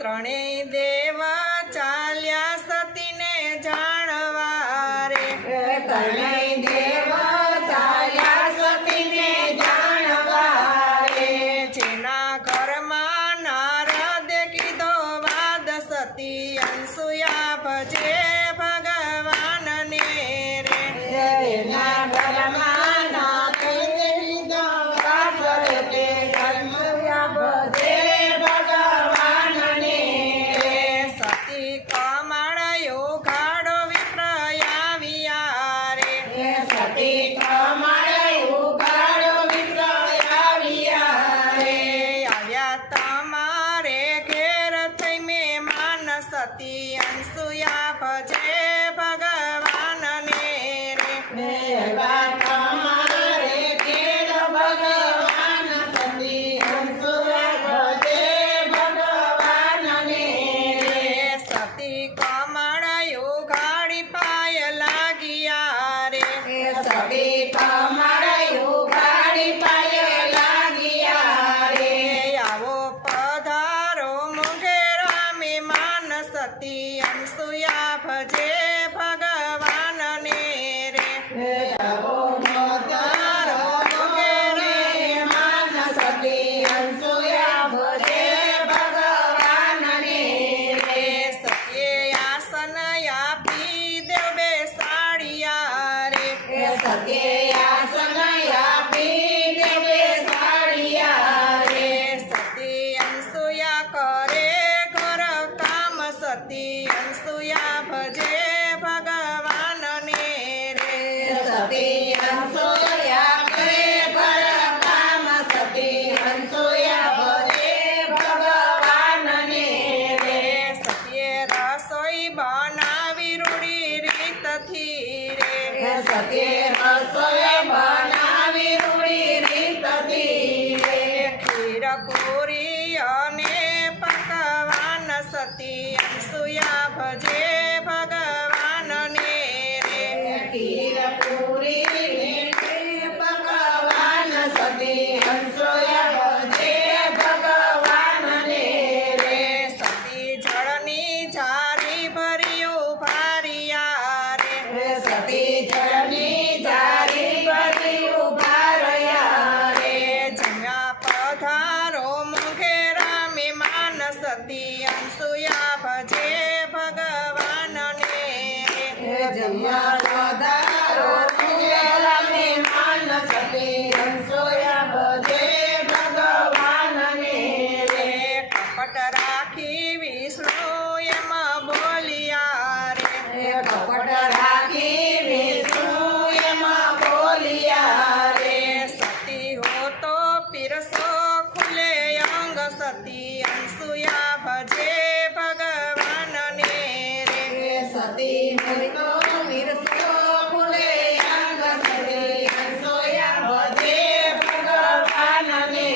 ત્રણેય દેવ ચાલ્યા સતીને જાણવા રે। ત્રણેય દેવ ચાલ્યા સતીને જાણવા રે। જેના ઘરમાં નારદે કીધો વાદ સતી અનસુયા ભજે ભગવાનને રે। એના ઘરમાં નારદે કીધો વાદ સતી અનસુયા ભજે ભગવાનને રે। સતી કમાળયો ઘાડો વિપ્રયાવ્યા રે। સતી કમાળયો ઘાડો વિપ્રયાવ્યા રે। આવ્યા તમારે ઘેર થઈ મહેમાન સતી અનસુયા ભજે ભગવાનને રે। એવા તમારે ઘેર ભગવાન સતી અનસુયા ભજે ભગવાનને રે। સતી કમાળયો ઘાડી પાય લાગ્યા રે। સતી કમાળયો ઘાડી પાય લાગ્યા રે। આવો પધારો મોઘેરા મહેમાન સતી અનસુયા ભજે ભગવાનને રે। આવો પધારો મોઘેરા મહેમાન સતી અનસુયા ભજે ભગવાનને રે। સતીએ આસન આપી દેવ બેસાડ્યા રે। સતીએ આસન આપી દેવ બેસાડ્યા રે। સતી અનસુયા કરે ઘર કામ સતી અનસુયા ભજે ભગવાનને રે। સતી અનસુયા કરે ઘર કામ સતી અનસુયા ભજે ભગવાનને રે। સતીએ રસોઈ બનાવી રૂડી રીતથી રે। સતીએ રસોઈ બનાવી રૂડી રીતથી રે। ખીર પૂરી અને પકવાન સતી અનસુયા ભજે ભગવાનને રે। ખીર પૂરી ને પકવાન સતી અનસુયા ભજે ભગવાનને રે। સતી જળની જારી ભરી ઉભાર્યા રે। સતી જળની જારી ભરી ઉભા રહ્યા રે। જમ્યા પધારો મોઘેરા મહેમાન સતી અનસુયા ભજે ભગવાનને રે। જમ્યા પધારો મોઘેરા મહેમાન સતી અનસુયા ભજે ભગવાનને રે। કપટ રાખી વિષ્ણુ એમાં બોલ્યા રે। કપટ રાખી વિષ્ણુ એમાં બોલ્યા રે। સતી હો તો પીરસો ખુલે અંગ સતી અનસુયા ભજે ભગવાનને રે। સતી મૂર્તો વિરસો ફૂલે અંગ સતી અનસુયા ભજે ભગવાનને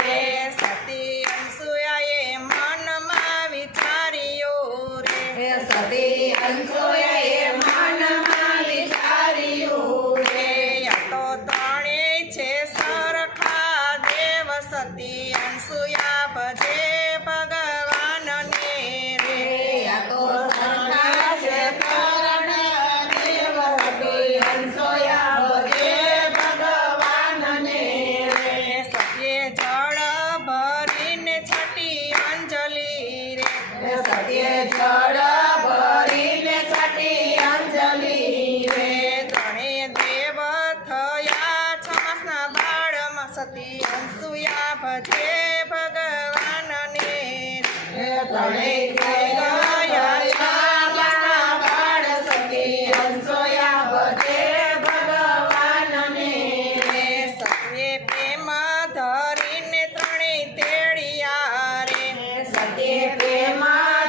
રે। સતી અનસુયાએ મનમાં વિચાર્યું રે। સતી અનસુયાએ મનમાં વિચાર્યું રે। આ તો ત્રણેય છે સરખા દેવ સતી અનસુયા ભજે ભગવાનને રે। આ તો સરખા છે શરણ દેવ સતી અનસુયા ભજે ભગવાનને રે। સતીએ જળ ભરીને છટી અંજલિ રે। સતીએ જળ ભરીને છટી અંજલિ રે। ત્રણેય દેવ થયા છમાસના બાળમાં સતી અનસુયા ભજે ભગવાનને રે। ત્રણેય ગયા છામસના બાળ સતી અનસુયા ભજે ભગવાનને રે। સતીએ પ્રેમ ધરીને ત્રણેય તેડ્યા રે। સતીએ પ્રેમ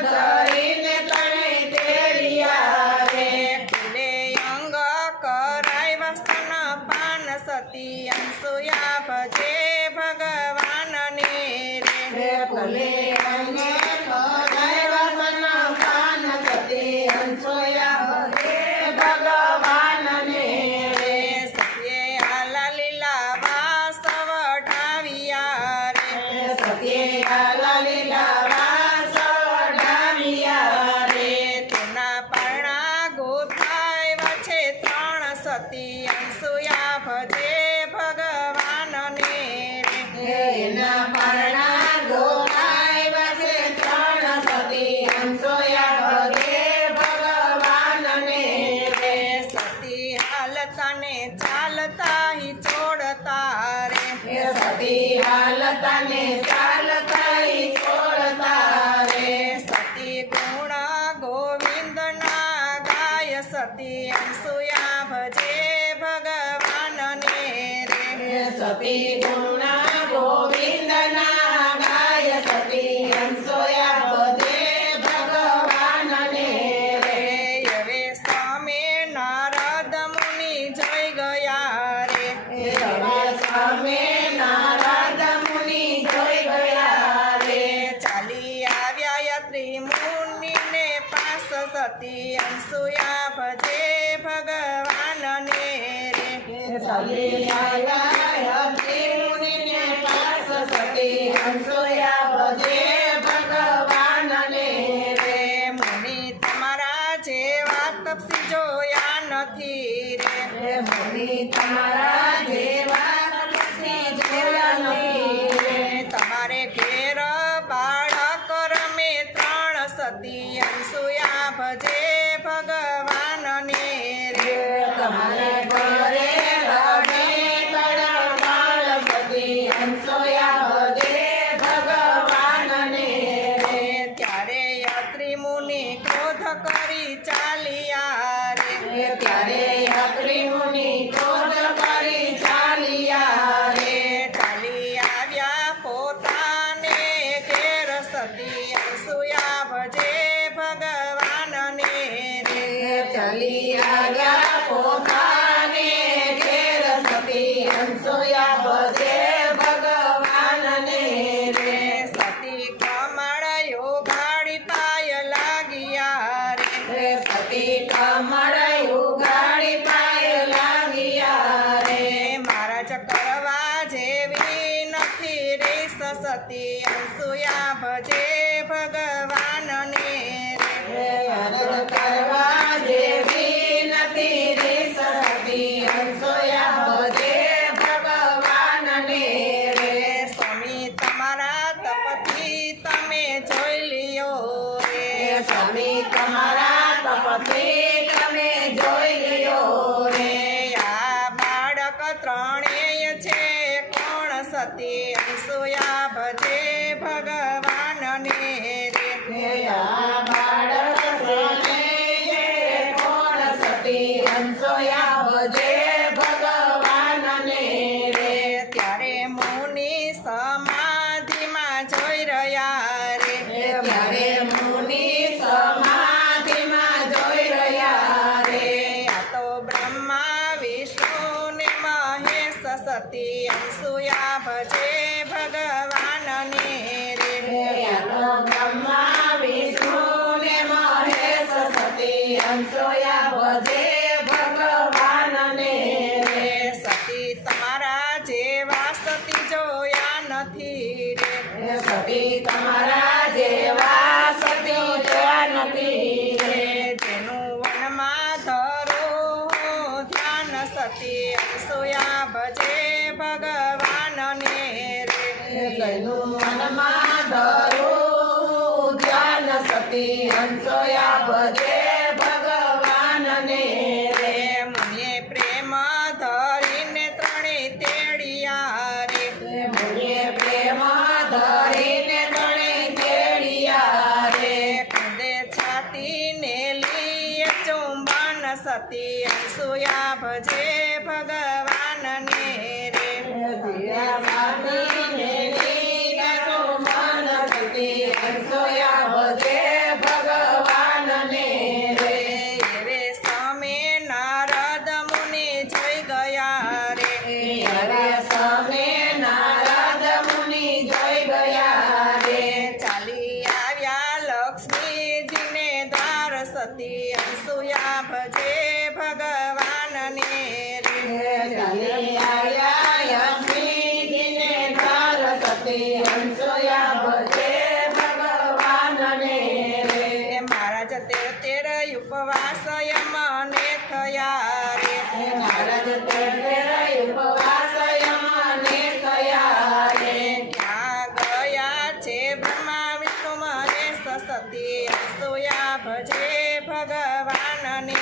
ધરીને ત્રણેય તેડ્યા રે। ખુલે અંગ કરાવ્યા સ્તનપાન સતી અનસુયા ભજે ભગવાનને રે। ફૂલે અંગે કરાવ્યા સ્તનપાન સતી અનસુયા ભજે ભગવાનને રે। સતીએ આલા લીલા વાસ વઢાવ્યા રે। સતીએ આલા લીલા વાસ સતી અનસુયા ભજે ભગવાનને રે સતી ગુણના ગોવિંદના ગાય સતી અનસુયા ભજે ભગવાનને રે હવે સામે નારદ મુનિ જઈ ગયા રે હવે સામે નારદ મુનિ જોઈ ગયા રે ચાલી આવ્યા યત્રી મુનિને પાસ સતી અનસુયા ભજે ભગવાનને રે ચાલી આવ્યા હતી મુનિને પાસ સતી અનસુયા ભજે ભગવાનને રે મુનિ તમારા જેવા તપસી જોયા નથી રે મુનિ તમારા જેવા તપસ્વી જોયા નથી રે. તમારે ઘેર બાળક રમે ત્રણ સતી અનસુયા ભજે ભગવાનને રે તમારે ઘરે રડે તળપાળ સતી અનસુયા ભજે ભગવાનને રે ત્યારે યાત્રી મુનિ ક્રોધ કરી ચાલ્યા રે ત્યારે યાત્રી મુનિ ક્રોધ કરી ચાલ્યા રે ચાલી આવ્યા પોતાને ઘેર સતી અનસુયા ભજે ભગવાનને રે ચાલી આવ્યા પોતાને ઘેર સતી અનસુયા ભજે ભગવાનને રે સતી કમળ યોગાડી પાય લાગ્યા રે સતી કમળ ઉગાડી પાય લાગ્યા રે મહારાજ કરવા જેવી નથી રે સતી અનસુયા ભજે ભગવાનને રે અરજ કરવા જેવી નથી રે સતી અનસુયા ભજે ભગવાનને રે સ્વામી તમારા તપથી તમે જોઈ લ્યો રે સ્વામી તમારા તપથી તમે જોઈ લ્યો રે આ બાળક ત્રણેય છે કોણ સતી અનસુયા ભજે ભગવાનને રે આ બાળક ત્રણેય કોણ સતી અનસુયા ભજે ભગવાનને રે ત્યારે મુનિ સમાધિમાં જોઈ રહ્યા રે ત્યારે મુનિ સમાધિમાં જોઈ રહ્યા રે આ તો બ્રહ્મા વિષ્ણુ ને મહેશ સતી અનસુયા ભજે ભગવાનને રે બ્રહ્મા વિષ્ણુ ને મહેશ સતી અનસુયા ભજે ભગવાનને રે સતી તમારા જેવા સતી જોયા નથી રે સતી તમારા જેવા સતી જોયા નથી રે જેનું વનમાં ધરો ધ્યાન સતી અનસુયા ભજે ભગવાનને રે કૈનું મનમાં ધરું ધ્યાન સતી અનસુયા ભજે ભગવાનને રે મુનિએ પ્રેમ ધરીને ત્રણે તેડિયા રે મુનિએ પ્રેમ ધરીને તણે તેડિયા રે કુંદે છાતીને લીએ ચુંબન સતી અનસુયા ભજે ભગવાનને રે ધીરા માટીને લીધા મન સતી અનસુયા ભજે ભગવાનને રે એવે સમે નારદ મુનિ જઈ ગયા રે હવે સમે નારદ મુનિ જોઈ ગયા રે ચાલી આવ્યા લક્ષ્મીજીને દ્વાર સતી અનસુયા ભજે ભગવાનને રે ચાલી આવ્યા લક્ષ્મીજીને દ્વાર સતી અનસુયા ભજે ભગવાનને રે મહારાજ તેર ઉપવાસ મને થયા રે નારદ તેરે ઉપવાસ યમને થયા રે ક્યાં ગયા છે બ્રહ્મા વિષ્ણુ મહેશ સતી અનસુયા ભજે ભગવાનને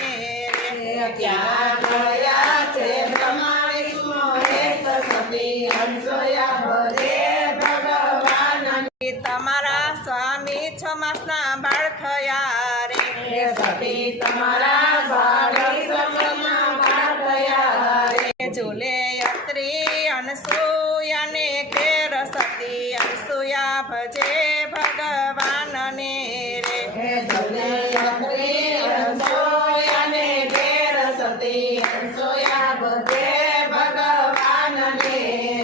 રે ત્યાં ગયા છે બ્રહ્મા વિષ્ણુ મહેશ સતી અનસુયા ભજે ભગવાનને તમારા સ્વામી 6 માસના બાળ થયા રે સતી તમારા બાળ ઝૂલે અત્રી અનસૂયાને ઘેર સતી અનસૂયા ભજે ભગવાનને રે હે ઝૂલે અત્રી અનસૂયાને ઘેર સતી અનસૂયા ભજે ભગવાનને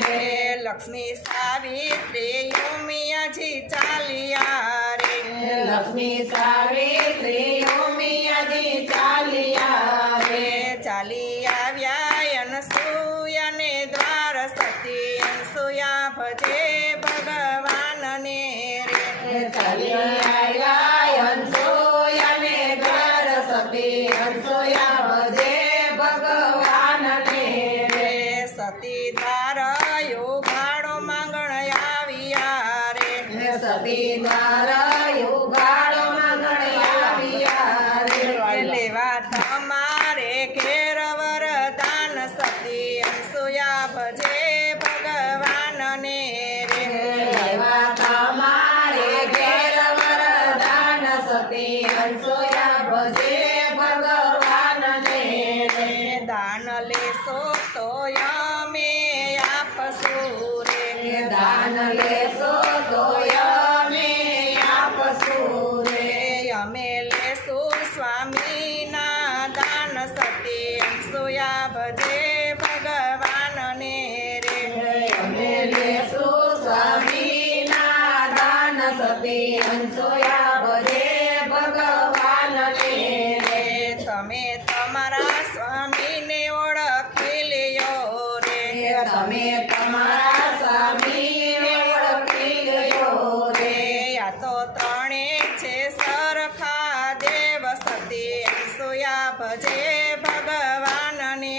રે લક્ષ્મી સાવિત્રી ઉમિયાજી ચાલિયા રે લક્ષ્મી સાવિત્રી ઉમિયાજી ચાલિયા રે ચાલી આવ્યા અનસૂયાને દ્વાર સતી અનસૂયા ભજે ભગવાનને રે ચાલી આવ્યા અનસૂયાને ઘર સતી અનસૂયા ભજે ભગવાનને રે સતી દ્વાર યુગાડો માંગણ આવ્યા રે સતી દ્વારા યુગાડો માંગણ આવ્યા રે લેવા તમારે ઘેર વરદાન સતી અનસૂયા ભજે ભગવાનને રે લેવા તમારે ઘેર વરદાન સતી અનસૂયા ભજે ભગવાનને રે દાન લેશો તો અમે આપશું રે દાન લેશો તો અમે આપશું રે અમે લેશું સ્વામીના દાન સતી અનસૂયા ભજે ભગવાનને રે અમે લેશું સ્વામીના દાન સતી અનસૂયા ભજે ભગવાનને રે તમે તમારા સ્વામીને ઓળખી લ્યો રે તમે તમારા સ્વામીને ઓળખી ગયો રે આ તો ત્રણે છે સરખા દેવ સતી અનસૂયા ભજે ભગવાનને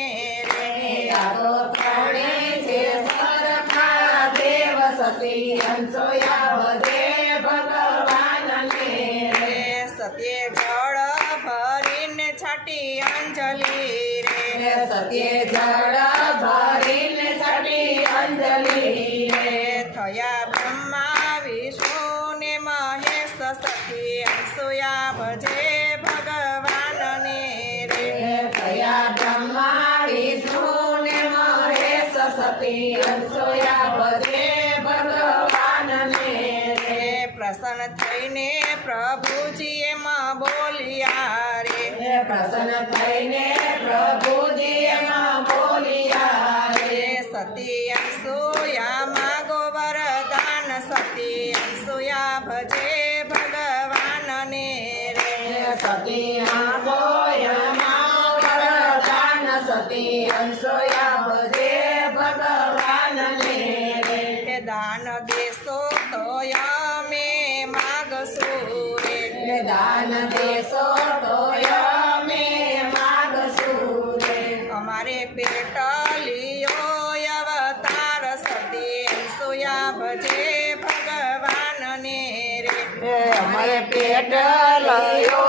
રે આ તો ત્રણે છે સરખા દેવ સતી અનસૂયા ભજે ભગવાનને રે સત્ય જળ ભરીને છાટી અંજલિ રે સત્ય જળ ભરીને છટી અંજલિ રે થયા બ્રહ્મા વિષ્ણુ ને મહેશ સતી અનસૂયા ભજે ભગવાનને રે થયા બ્રહ્મા વિષ્ણુ ને મહેશ સતી અનસૂયા ભજે ભગવાનને રે પ્રસન્ન થઈને પ્રભુજી એમાં બોલ્યા રે પ્રસન્ન થઈને પ્રભુજી એમાં બોલ્યા રે સતી અનસૂયા માગો વરદાન સતી અનસૂયા ભજે ભગવાનને રે સતી આંબોયમાં વરદાન સતી અનસૂયા ભજે ભગવાનને રે દાન દેશો તો અમે માગશું રે દાન દેશો તો અમે માગશું રે અમારે પેટલીઓ અવતાર સતી અનસૂયા ભજે ભગવાનને રે અમારે પેટ લયો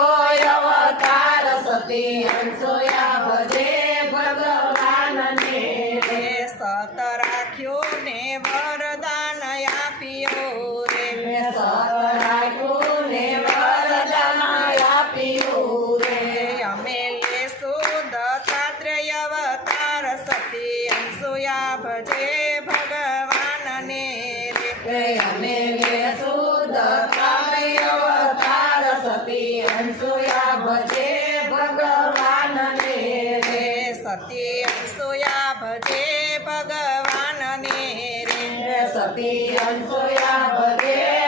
અવતાર સતી અનસૂયા ભજે ભગવાનને રે સત રાખ્યું ને વરદાન આપ્યો રે સતરાખ્યું ને વરદાન આપ્યું રે અમે લેશું દત્તાત્રેય અવતાર સતી અનસૂયા ભજે ભગવાનને રે અમે લેશું દત્તાત્રેય અવતાર સતી અનસૂયા ભજે ભગવાનને રે સતી અનસૂયા ભજે ભગવાનને રે સતી અનસૂયા ભજે